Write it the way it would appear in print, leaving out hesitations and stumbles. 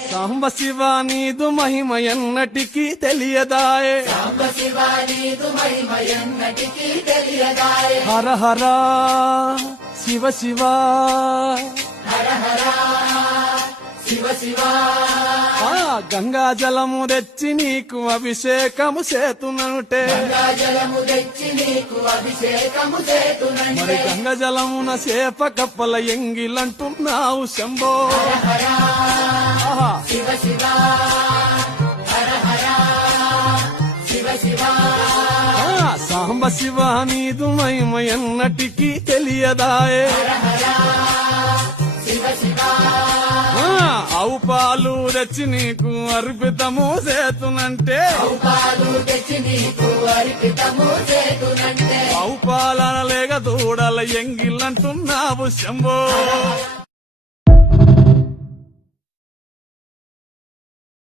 సాంబ శివ నీదు మహిమ ఎన్నటికీ తెలియదాయే, సాంబ శివ నీదు మహిమ ఎన్నటికీ తెలియదాయే. హర హర శివ శివ, హర హర శివ శివ. గంగా జలము తెచ్చి నీకు అభిషేకము చేతునంటే, గంగా జలము తెచ్చి నీకు అభిషేకము చేతునంటే. మరి గంగ జలమున చేప కప్పల ఎంగిలంటున్నావు శంభో. హర ఆహా. శివ శివ, హర హర శివ శివ. సాంబ శివ నీదు మహిమ ఎన్నటికీ తెలియదాయే, హర హర శివ శివ. ఆవు పాలు తెచ్చి నీకు అర్పితము చేతునంటే, పాలు తెచ్చి నీకు అర్పితము చేతునంటే. ఆవు పాలన లేక దూడల ఎంగిలంటున్నావు శంభో.